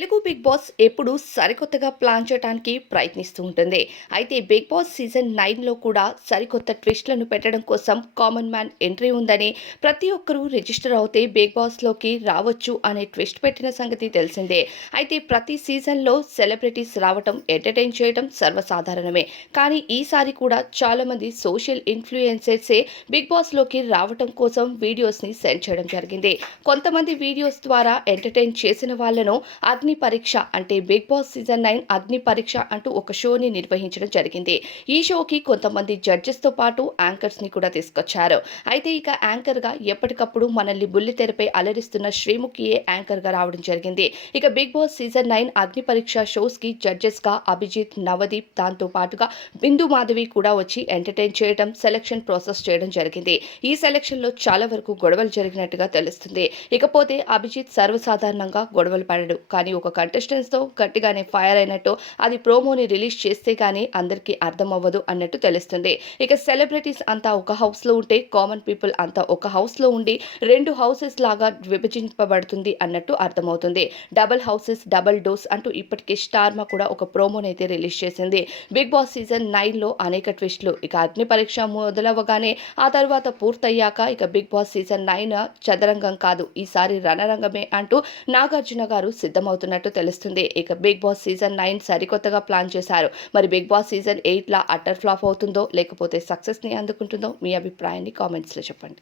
Telugu big boss ఎప్పుడు సరికొత్తగా plan చేయడానికి ప్రయత్నిస్తూ ఉంటుంది. అయితే బిగ్ బాస్ సీజన్ నైన్లో కూడా సరికొత్త ట్విస్ట్లను పెట్టడం కోసం కామన్ మ్యాన్ ఎంట్రీ ఉందని ప్రతి ఒక్కరూ రిజిస్టర్ అవుతే బిగ్ బాస్లోకి రావచ్చు అనే ట్విస్ట్ పెట్టిన సంగతి తెలిసిందే. అయితే ప్రతి సీజన్లో సెలబ్రిటీస్ రావటం ఎంటర్టైన్ చేయడం సర్వసాధారణమే. కానీ ఈసారి కూడా చాలామంది సోషల్ ఇన్ఫ్లుయెన్సర్సే బిగ్ బాస్లోకి రావటం కోసం వీడియోస్ని సెండ్ చేయడం జరిగింది. కొంతమంది వీడియోస్ ద్వారా ఎంటర్టైన్ చేసిన వాళ్ళను అగ్ని అగ్ని పరీక్ష అంటే బిగ్ బాస్ సీజన్ నైన్ అగ్ని పరీక్ష అంటూ ఒక షోని నిర్వహించడం జరిగింది. ఈ షోకి కొంతమంది జడ్జెస్తో పాటు యాంకర్స్ని కూడా తీసుకొచ్చారు. అయితే ఇక యాంకర్గా ఎప్పటికప్పుడు మనల్ని బుల్లి తెరపై అలరిస్తున్న శ్రీముఖియే యాంకర్గా రావడం జరిగింది. ఇక బిగ్ బాస్ సీజన్ నైన్ అగ్ని పరీక్ష షోస్కి జడ్జెస్గా అభిజిత్ నవదీప్ దాంతో పాటుగా బిందు మాధవి కూడా వచ్చి ఎంటర్టైన్ చేయడం సెలక్షన్ ప్రాసెస్ చేయడం జరిగింది. ఈ సెలక్షన్లో చాలా వరకు గొడవలు జరిగినట్టుగా తెలుస్తుంది. ఇకపోతే అభిజిత్ సర్వసాధారణంగా గొడవలు పడడు. కానీ ఒక కంటెస్టెంట్స్తో గట్టిగానే ఫైర్ అయినట్టు అది ప్రోమోని రిలీజ్ చేస్తే కానీ అందరికీ అర్థం అవ్వదు అన్నట్టు తెలుస్తుంది. ఇక సెలబ్రిటీస్ అంతా ఒక హౌస్లో ఉంటే కామన్ పీపుల్ అంతా ఒక హౌస్లో ఉండి రెండు హౌసెస్ లాగా విభజింపబడుతుంది అన్నట్టు అర్థమవుతుంది. డబల్ హౌసెస్ డబల్ డోస్ అంటూ ఇప్పటికే స్టార్మా కూడా ఒక ప్రోమోనైతే అయితే రిలీజ్ చేసింది. బిగ్ బాస్ సీజన్ నైన్లో అనేక ట్విస్టులు ఇక అగ్ని పరీక్ష మొదలవ్వగానే ఆ తర్వాత పూర్తయ్యాక ఇక బిగ్ బాస్ సీజన్ నైన్ చదరంగం కాదు ఈసారి రణరంగమే అంటూ నాగార్జున గారు సిద్ధమవుతున్నట్టు తెలుస్తుంది. ఇక బిగ్ బాస్ సీజన్ నైన్ సరికొత్తగా ప్లాన్ చేశారు. మరి బిగ్ బాస్ సీజన్ ఎయిట్ లా అటర్ ఫ్లాప్ అవుతుందో లేకపోతే సక్సెస్ని అందుకుంటుందో మీ అభిప్రాయాన్ని కామెంట్స్లో చెప్పండి.